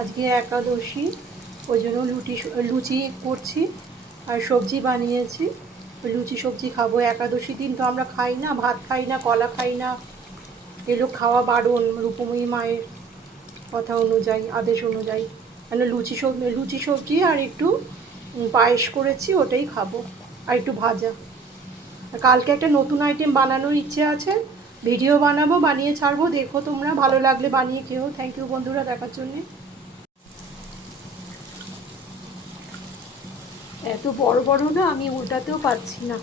আজকে একাদশী, ওই জন্য লুচি করছি আর সবজি বানিয়েছি। লুচি সবজি খাবো। একাদশী দিন তো আমরা খাই না, ভাত খাই না, কলা খাই না, এগুলো খাওয়া বারণ রূপময়ী মায়ের কথা অনুযায়ী, আদেশ অনুযায়ী। মানে লুচি সবজি আর একটু পায়েস করেছি, ওটাই খাবো, আর একটু ভাজা। কালকে একটা নতুন আইটেম বানানোর ইচ্ছে আছে, ভিডিও বানাবো, বানিয়ে ছাড়বো, দেখো তোমরা, ভালো লাগলে বানিয়ে খেও। থ্যাংক ইউ বন্ধুরা দেখার জন্যে। এত বড় বড় না, আমি উল্টাতেও পারছি না।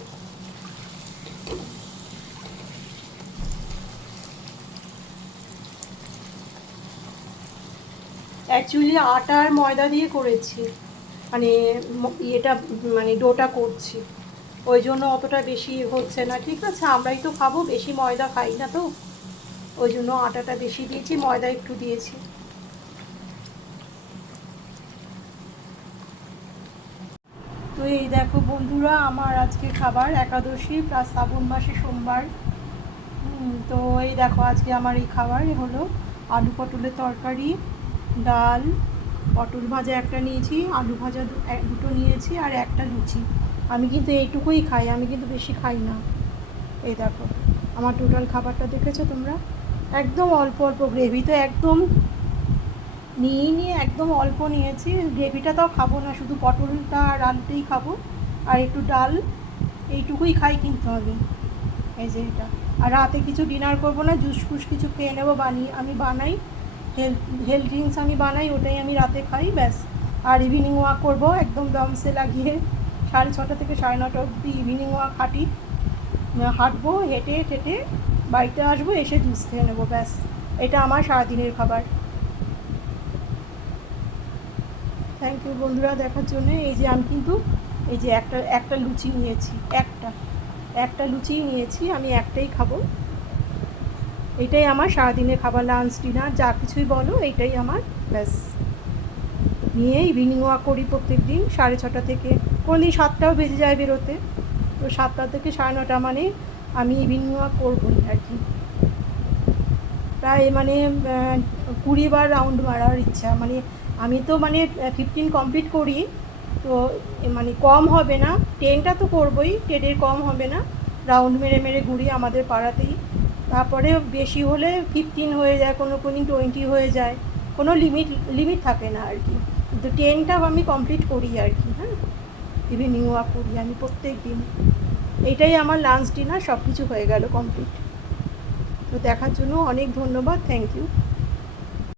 অ্যাকচুয়ালি আটা আর ময়দা দিয়ে করেছি, মানে এটা মানে ডোটা করছি, ওই জন্য অতটা বেশি হচ্ছে না। ঠিক আছে, আমরাই তো খাবো, বেশি ময়দা খাই না তো, ওই জন্য আটাটা বেশি দিয়েছি, ময়দা একটু দিয়েছি। তো এই দেখো বন্ধুরা, আমার আজকে খাবার একাদশী প্লাস শ্রাবণ মাসে সোমবার। তো এই দেখো আজকে আমার এই খাবার হলো আলু পটলের তরকারি, ডাল, পটল ভাজা একটা নিয়েছি, আলু ভাজা দুটো নিয়েছি, আর একটা লুচি। আমি কিন্তু এইটুকুই খাই, আমি কিন্তু বেশি খাই না। এই দেখো আমার টোটাল খাবারটা দেখেছো তোমরা, একদম অল্প অল্প, গ্রেভি তো একদম নিয়ে একদম অল্প নিয়েছি। গ্রেভিটা তাও খাবো না, শুধু পটলটা আর আলুটাই খাবো, আর একটু ডাল, এইটুকুই খাই কিন্তু আমি। এই যে এটা, আর রাতে কিছু ডিনার করবো না, জুস ফুস কিছু খেয়ে নেবো, আমি বানাই, হেলথ ড্রিঙ্কস আমি বানাই, ওটাই আমি রাতে খাই, ব্যাস। আর ইভিনিং ওয়াক করবো একদম দমসে লাগিয়ে, 6:30 থেকে 9:30 অবধি ইভিনিং ওয়াক হাঁটবো, হেঁটে হেঁটে বাড়িতে আসবো, এসে জুস খেয়ে নেবো, ব্যাস। এটা আমার সারাদিনের খাবার। থ্যাংক ইউ বন্ধুরা দেখার জন্য। এই যে আমি কিন্তু এই যে একটা লুচি নিয়েছি, একটা লুচি নিয়েছি, আমি একটাই খাবো। এটাই আমার সারাদিনের খাবার, লাঞ্চ ডিনার যা কিছুই বলো, এইটাই আমার, ব্যাস। নিয়ে ইভিনিং ওয়াক করি প্রত্যেক দিন 6:30 থেকে, কোনো দিন 7টাও বেজে যায় বেরোতে। তো 7টা থেকে 9:30 মানে আমি ইভিনিং ওয়াক করবোই আর কি। প্রায় মানে 20 বার রাউন্ড মারার ইচ্ছা, মানে আমি তো মানে 15 কমপ্লিট করি, তো মানে কম হবে না, 10টা তো করবোই, 10-এর কম হবে না। রাউন্ড মেরে মেরে ঘুরি আমাদের পাড়াতেই। তারপরে বেশি হলে 15 হয়ে যায়, কোনো 20 হয়ে যায়, কোনো লিমিট থাকে না আর কি। কিন্তু 10টা আমি কমপ্লিট করি আর কি। হ্যাঁ, ইভিনিং ওয়াক করি আমি প্রত্যেক দিন। এইটাই আমার লাঞ্চ ডিনার সব কিছু হয়ে গেল কমপ্লিট। তো দেখার জন্য অনেক ধন্যবাদ, থ্যাংক ইউ।